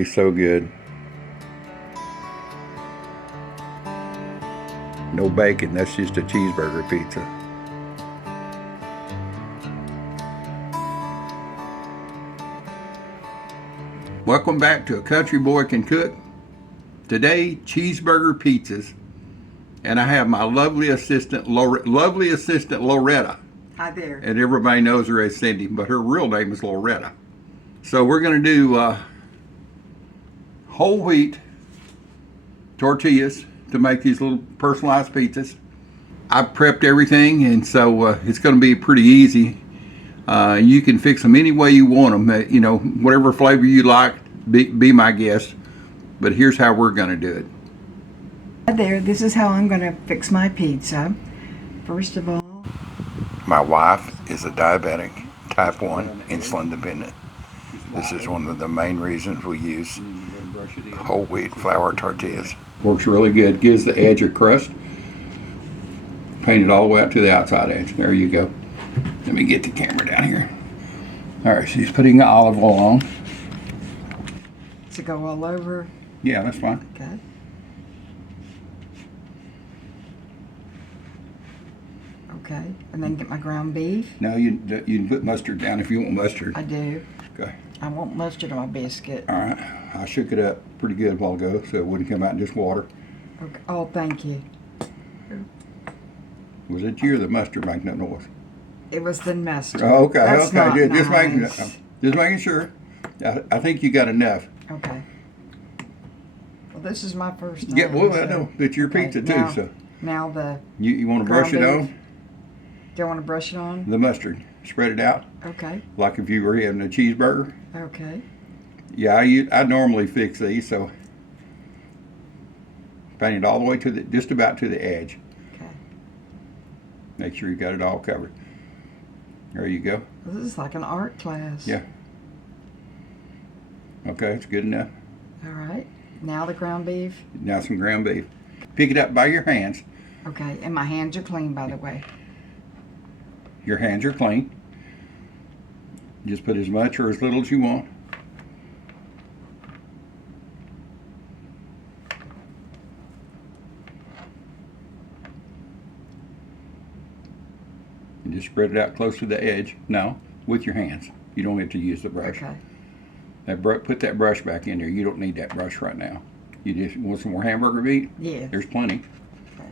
It's so good. No bacon, that's just a cheeseburger pizza. Welcome back to A Country Boy Can Cook. Today, cheeseburger pizzas. And I have my lovely assistant Loretta. Hi there. And everybody knows her as Cindy, but her real name is Loretta. So we're going to do whole wheat tortillas to make these little personalized pizzas. I've prepped everything, and so it's going to be pretty easy. You can fix them any way you want them. You know, whatever flavor you like, be my guest. But here's how we're going to do it. Hi there. This is how I'm going to fix my pizza. First of all, my wife is a diabetic, type 1, insulin dependent. This is one of the main reasons we use whole wheat flour tortillas. Works really good. Gives the edge a crust. Paint it all the way up to the outside edge. There you go. Let me get the camera down here. All right, she's putting the olive oil on. To go all over. Yeah, that's fine. Okay. Okay, and then get my ground beef. No, you can put mustard down if you want mustard. I do. Okay. I want mustard on my biscuit. All right. I shook it up pretty good a while ago so it wouldn't come out in just water. Okay. Oh, thank you. Was it you or the mustard making that noise? It was the mustard. Oh, okay. That's okay. not Just nice. making sure. I think you got enough. Okay. Well, this is my first time. Yeah, well, so. I know. It's your pizza too, now, so. Now the. You want to brush it on? Do you want to brush it on? The mustard. Spread it out. Okay. Like if you were having a cheeseburger. Okay. Yeah, I normally fix these, so paint it all the way to just about to the edge. Okay. Make sure you got it all covered. There you go. This is like an art class. Yeah. Okay, it's good enough. All right. Now the ground beef. Now some ground beef. Pick it up by your hands. Okay, and my hands are clean, by the way. Your hands are clean. Just put as much or as little as you want. And just spread it out close to the edge. No, with your hands. You don't have to use the brush. Okay. Put that brush back in there. You don't need that brush right now. You just want some more hamburger meat? Yeah. There's plenty. Okay.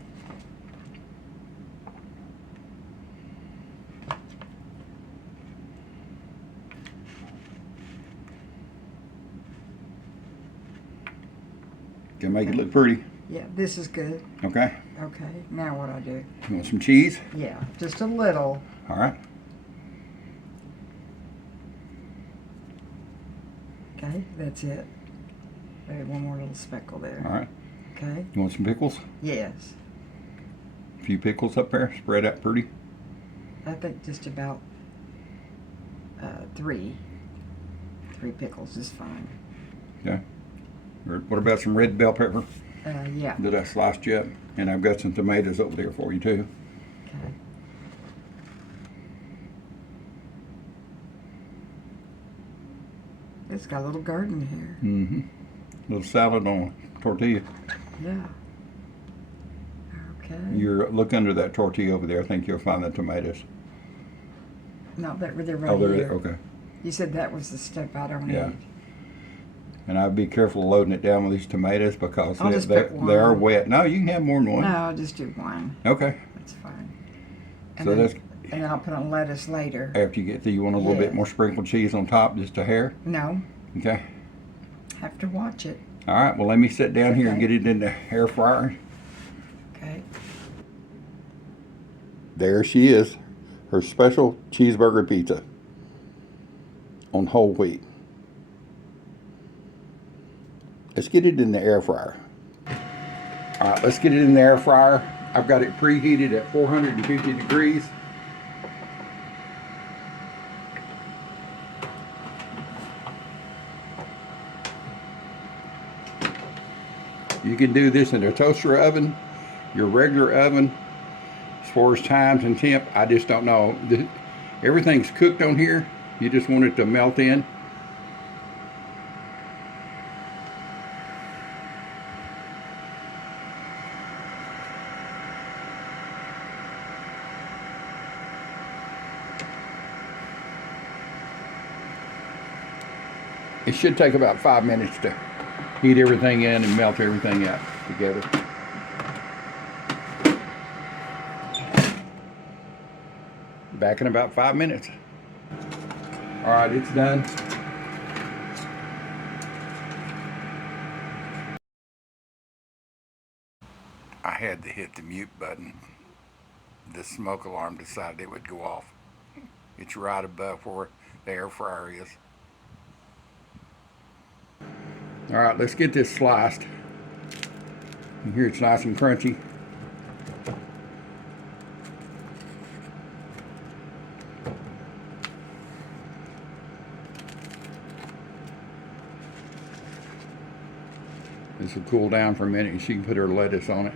Can make it look pretty. Yeah, this is good. Okay. Okay, now what I do? You want some cheese? Yeah, just a little. All right. Okay, that's it. Maybe one more little speckle there. All right. Okay. You want some pickles? Yes. A few pickles up there, spread out pretty. I think just about three. 3 pickles is fine. Okay. Or what about some red bell pepper Yeah. that I sliced you up? And I've got some tomatoes over there for you too. Okay. It's got a little garden here. Mm-hmm. Little salad on a tortilla. Yeah. Okay. Look under that tortilla over there. I think you'll find the tomatoes. No, they're right Oh, they're here. there. Okay. You said that was the step I don't Yeah. need. And I'd be careful loading it down with these tomatoes because I'll just they put are one. wet. No, you can have more than one. No, I'll just do one. Okay. That's fine. So that's And then I'll put on lettuce later. after you get you want a little bit Yeah. more sprinkled cheese on top, just a hair. No, Okay. have to watch it. All right. Well, let me sit down here and Okay. get it in the air fryer. Okay. There she is, her special cheeseburger pizza on whole wheat. Let's get it in the air fryer. All right, let's get it in the air fryer. I've got it preheated at 450 degrees. You can do this in a toaster oven, your regular oven. As far as times and temp, I just don't know. Everything's cooked on here. You just want it to melt in. It should take about 5 minutes to heat everything in and melt everything out together. Back in about 5 minutes. All right, it's done. I had to hit the mute button. The smoke alarm decided it would go off. It's right above where the air fryer is. All right, let's get this sliced. You hear it's nice and crunchy. This will cool down for a minute and she can put her lettuce on it.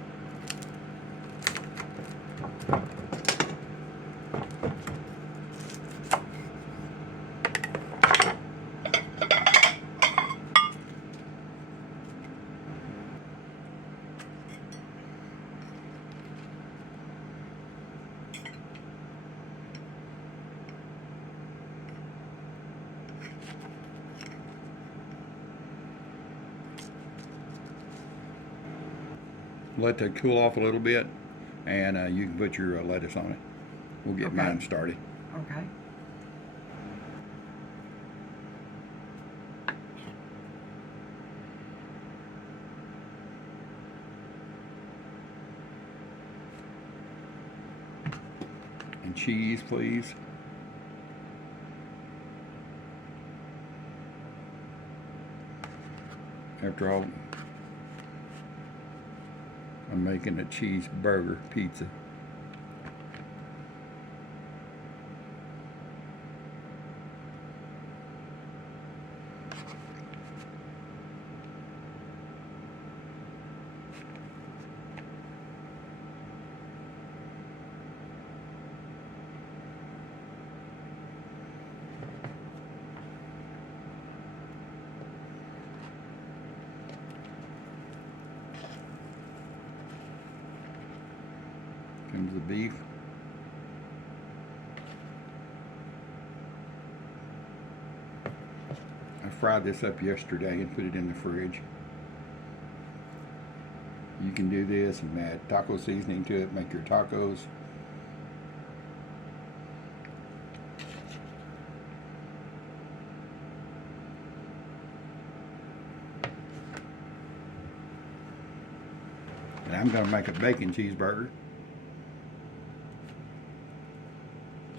Let that cool off a little bit, and you can put your lettuce on it. We'll get mine started. Okay. And cheese, please. After all, I'm making a cheeseburger pizza. Comes the beef. I fried this up yesterday and put it in the fridge. You can do this and add taco seasoning to it, make your tacos. And I'm going to make a bacon cheeseburger.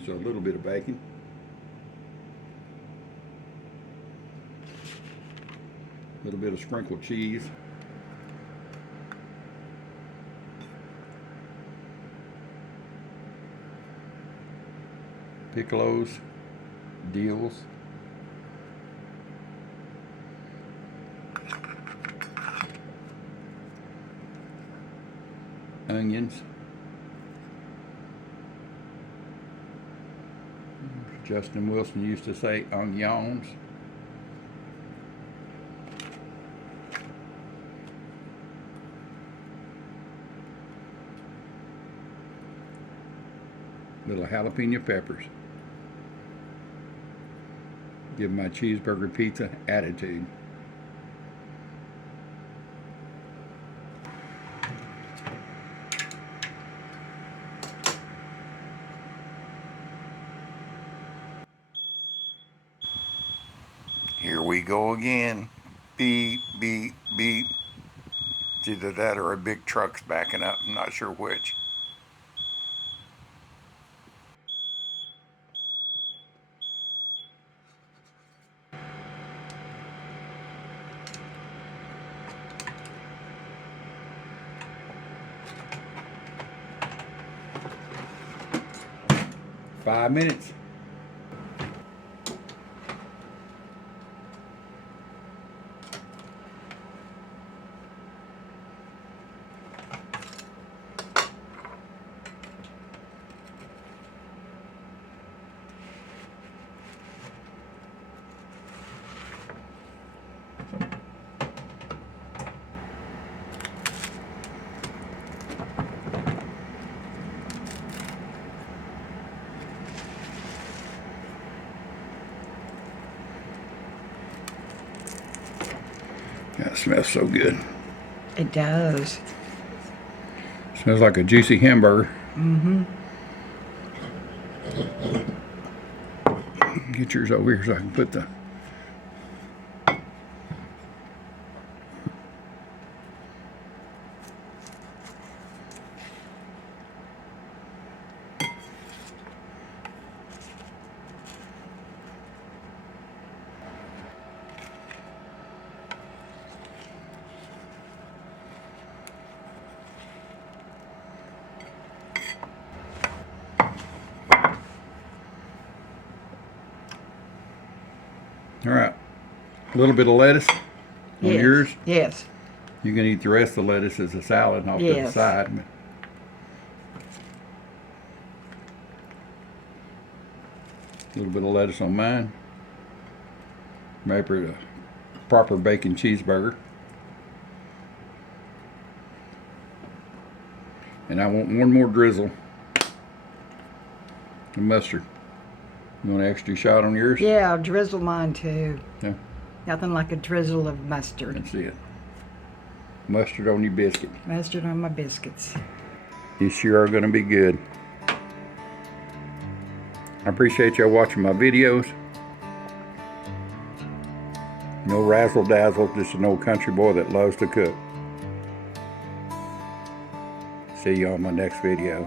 So a little bit of bacon. A little bit of sprinkled cheese. Piccolos, deals. Onions. Justin Wilson used to say onions. Little jalapeno peppers. Give my cheeseburger pizza attitude. Here we go again. Beep, beep, beep. It's either that or a big truck's backing up. I'm not sure which. Five minutes. That smells so good. It does. Smells like a juicy hamburger. Mm-hmm. Get yours over here so I can put the... All right, a little bit of lettuce on Yes. yours. Yes. You can eat the rest of the lettuce as a salad off to the Yes. side. A little bit of lettuce on mine. Maybe a proper bacon cheeseburger. And I want one more drizzle of mustard. You want an extra shot on yours? Yeah, I'll drizzle mine too. Yeah. Nothing like a drizzle of mustard. That's it. Mustard on your biscuit. Mustard on my biscuits. These sure are going to be good. I appreciate y'all watching my videos. No razzle dazzle, just an old country boy that loves to cook. See you on my next video.